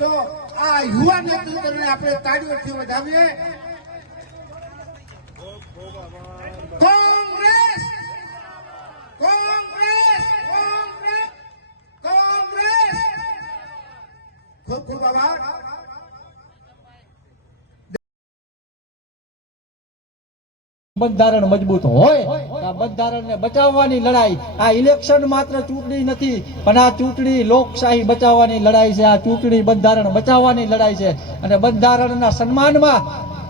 તો આ યુવા નેતૃત્વને આપણે તાળીઓથી વધાવીએ. કોંગ્રેસ કોંગ્રેસ કોંગ્રેસ કોંગ્રેસ. ખૂબ ખૂબ આભાર. બંધારણ મજબૂત હોય આ બંધારણને બચાવવાની લડાઈ. આ ઇલેક્શન માત્ર ચૂંટણી નથી, પણ આ ચૂંટણી લોકશાહી બચાવવાની લડાઈ છે. આ ચૂંટણી બંધારણ બચાવવાની લડાઈ છે. અને બંધારણના સન્માનમાં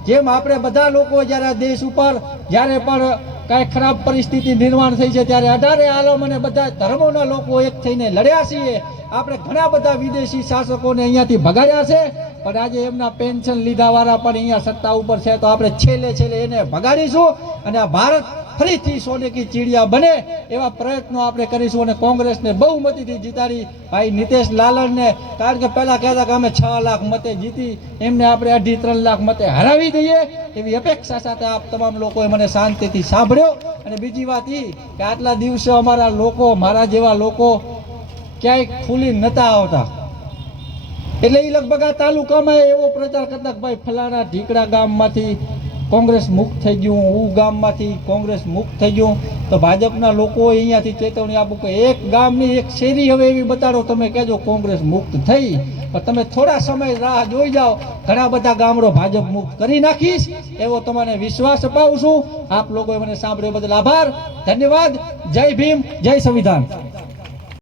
જેમ આપણે બધા લોકો જ્યારે દેશ ઉપર જ્યારે પણ કાંઈ ખરાબ પરિસ્થિતિ નિર્માણ થઈ છે ત્યારે 18 આલમ અને બધા ધર્મોના લોકો એક થઈને લડ્યા છીએ. આપણે ઘણા બધા વિદેશી શાસકોને અહીંયાથી ભગાડ્યા છે, પણ આજે એમના પેન્શન લીધા વાળા પણ અહીંયા સત્તા ઉપર છે, તો આપણે છેલ્લે એને ભગાડીશું અને આ ભારત ફરીથી સોને કી ચીડિયા બને એવા પ્રયત્નો આપણે કરીશું. અને કોંગ્રેસને બહુમતીથી જીતાડી ભાઈ નીતેશ લાલણને, કારણ કે પહેલા કહેતા કે અમે 6 લાખ મતે જીતી, એમને આપણે 2.5-3 લાખ મતે હરાવી દઈએ એવી અપેક્ષા સાથે આપ તમામ લોકોએ મને શાંતિથી સાંભળ્યો. અને બીજી વાત એ કે આટલા દિવસે અમારા લોકો, મારા જેવા લોકો ક્યાંય ખુલી નતા આવતા, એટલે એ લગભગ આ તાલુકામાં એવો પ્રચાર કરતા કે ભાઈ ફલાણા ઢીકડા ગામમાંથી કોંગ્રેસ મુક્ત થઈ ગયું, હું ગામમાંથી કોંગ્રેસ મુક્ત થઈ ગયું. તો ભાજપના લોકો અહીંયાથી ચેતવણી આપું કે એક ગામની એક શેરી હવે એવી બતાડો તમે કહેજો કોંગ્રેસ મુક્ત થઈ, પણ તમે થોડા સમય રાહ જોઈ જાઓ, ઘણા બધા ગામડો ભાજપ મુક્ત કરી નાખીશ એવો તમને વિશ્વાસ અપાવું છું. આપ લોકોએ મને સાંભળ્યો બદલ આભાર, ધન્યવાદ. જય ભીમ, જય સંવિધાન.